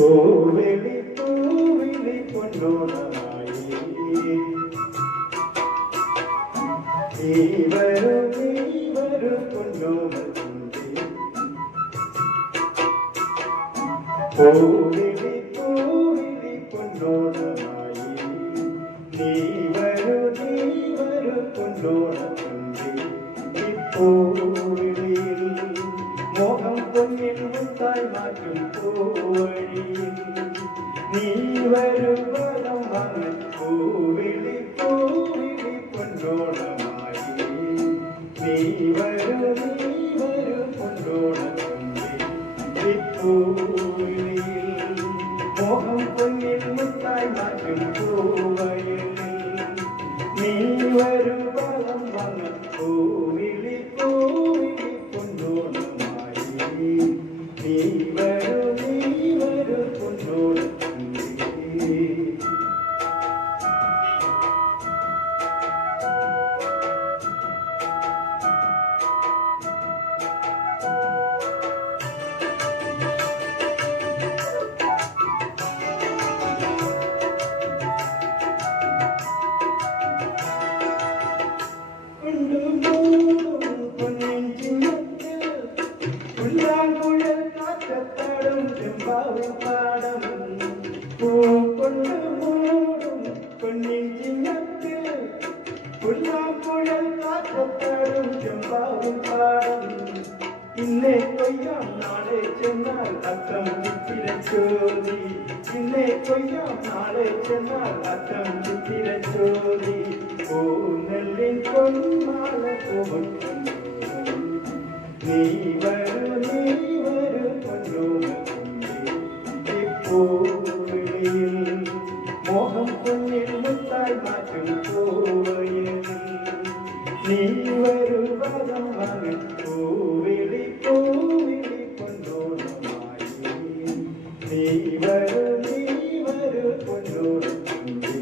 പൂവിളി പൂവിളി പൊന്നോണമായി നീ വരൂ പൊന്നോണത്തുമ്പി പൂവിളി പൂവിളി പൊന്നോണമായി നീ വരൂ പൊന്നോണത്തുമ്പി പൂവിളിയിൽ മോഹം പൊന്നിൽ മുത്തായി മാറ്റും പൂവഴിയിൽ നീ വരുവനം വന്ന് പൂവിളി പൂവിളി പൊന്നോണമായി നീ വരൂ പൊന്നോണത്തുമ്പി പൂവിളിയിൽ മോഹം പൊന്നിൽ മുത്തായി മാറ്റും പൂവഴിയിൽ നീ വരുവനം വന്ന് പൂവിളി പൂവിളി പൊന്നോണമായി നീ വരൂ പൊന്നോണത്തുമ്പി പുല്ലാങ്കുഴൽ കാറ്റത്താടും ചെമ്പാവിൻ പാടം പൂ കൊണ്ട് മൂടും പൊന്നിൻ ചിങ്ങത്തിൽ പുല്ലാങ്കുഴൽ കാറ്റത്താടും ചെമ്പാവിൻ പാടം ഇന്നേ കൊയ്യാം നാളെ ചെന്നാൽ അത്തം ചിത്തിരച്ചോതി ഇന്നേ കൊയ്യാം നാളെ ചെന്നാൽ അത്തം ചിത്തിരച്ചോതി പൂനെല്ലിൻ പൊന്മാല പൂമുറ്റുന്നു നീ വരൂ പൊന്നോണത്തുമ്പി പൂവിളിയിൽ മോഹം പൊന്നിൽ മുത്തായി മാറ്റും പൂവയിൽ നീ വരൂ വരം വന്ന് പൂവിളി പൂവിളി പൊന്നോണമായി നീ വരൂ പൊന്നോണത്തുമ്പി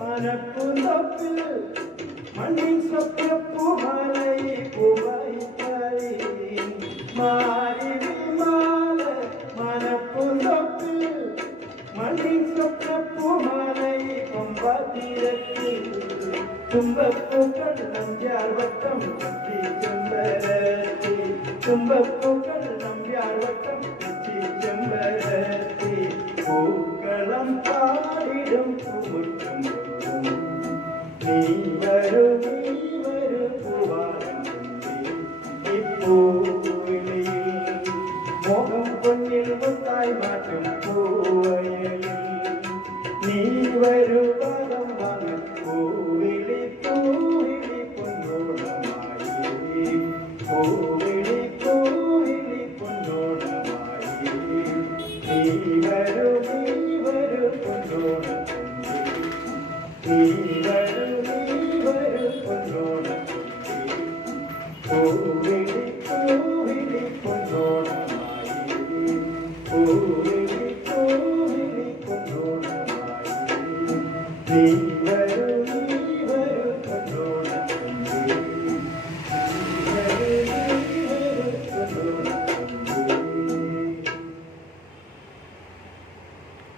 മനപ്പുറപ്പിൽ മണ്ണിൻ സ്വപ്നപ്പൂമാലയെ പൂവായിട്ടായി മാല മനപ്പുറപ്പിൽ മണ്ണിൻ സ്വപ്നപ്പൂമാലയെ കൊമ്പാതിരത്തിൽ തുമ്പപ്പൂക്കൾ നമ്പ്യാർ വട്ടം ചുറ്റി ചെമ്പരത്തി തുമ്പപ്പൂക്കൾ നമ്പ്യാർ വട്ടം ചുറ്റി ചെമ്പരത്തി പൂക്കളം പാടിടും പൂമുറ്റും നീ വരൂ പൂവാലത്തുമ്പി പൂവിളിയിൽ മോഹം പൊന്നിൽ മുത്തായി മാറ്റും പൂവയലിൽ നീ വരൂ വരം വന്ന് പൂവിളി പൂവിളി പൊന്നോണമായി പൂവിളി പൂവിളി പൊന്നോണമായി നീ വരൂ പൊന്നോണത്തുമ്പി നീ വരൂ പൊന്നോണത്തുമ്പി പൂവിളി പൂവിളി പൊന്നോണമായി പൂവിളി